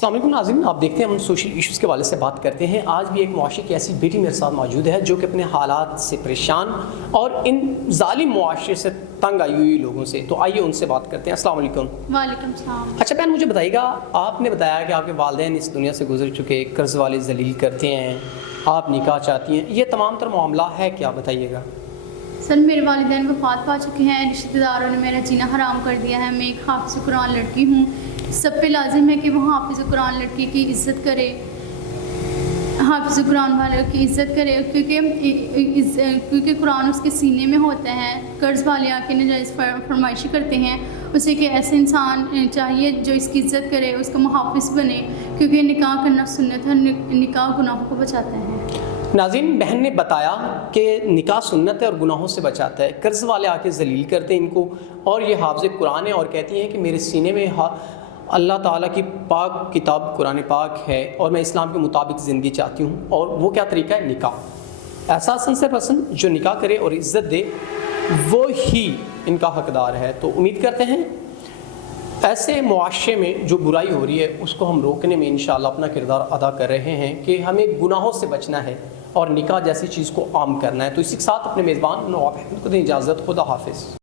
السلام علیکم ناظرین، آپ دیکھتے ہیں ہم سوشل ایشوز کے حوالے سے بات کرتے ہیں۔ آج بھی ایک معاشرے کی ایسی بیٹی میرے ساتھ موجود ہے جو کہ اپنے حالات سے پریشان اور ان ظالم معاشرے سے تنگ آئی ہوئی لوگوں سے، تو آئیے ان سے بات کرتے ہیں۔ السلام علیکم۔ وعلیکم السلام۔ اچھا بہن، مجھے بتائیے گا، آپ نے بتایا کہ آپ کے والدین اس دنیا سے گزر چکے، قرض والے ذلیل کرتے ہیں، آپ نکاح چاہتی ہیں، یہ تمام تر معاملہ ہے کیا؟ بتائیے گا۔ سر، میرے والدین وفات پا چکے ہیں، رشتہ داروں نے میرا جینا حرام کر دیا ہے۔ میں ایک حافظ قرآن لڑکی ہوں، سب پہ لازم ہے کہ وہ حافظ قرآن لڑکی کی عزت کرے، حافظ قرآن والوں کی عزت کرے، کیونکہ قرآن اس کے سینے میں ہوتا ہے۔ قرض والے آ کے ناجائز فرمائشی کرتے ہیں، اسے کہ ایسے انسان چاہیے جو اس کی عزت کرے، اس کا محافظ بنے، کیونکہ نکاح کرنا سنت ہے، نکاح گناہوں کو بچاتا ہے۔ ناظرین، بہن نے بتایا کہ نکاح سنت ہے اور گناہوں سے بچاتا ہے۔ قرض والے آ کے ذلیل کرتے ہیں ان کو، اور یہ حافظ قرآن ہے اور کہتی ہیں کہ میرے سینے میں اللہ تعالیٰ کی پاک کتاب قرآن پاک ہے اور میں اسلام کے مطابق زندگی چاہتی ہوں، اور وہ کیا طریقہ ہے؟ نکاح۔ ایسا سنسر پرسن جو نکاح کرے اور عزت دے وہ ہی ان کا حقدار ہے۔ تو امید کرتے ہیں ایسے معاشرے میں جو برائی ہو رہی ہے اس کو ہم روکنے میں انشاءاللہ اپنا کردار ادا کر رہے ہیں کہ ہمیں گناہوں سے بچنا ہے اور نکاح جیسی چیز کو عام کرنا ہے۔ تو اسی کے ساتھ اپنے میزبان نواب احمد کو دیں اجازت۔ خدا حافظ۔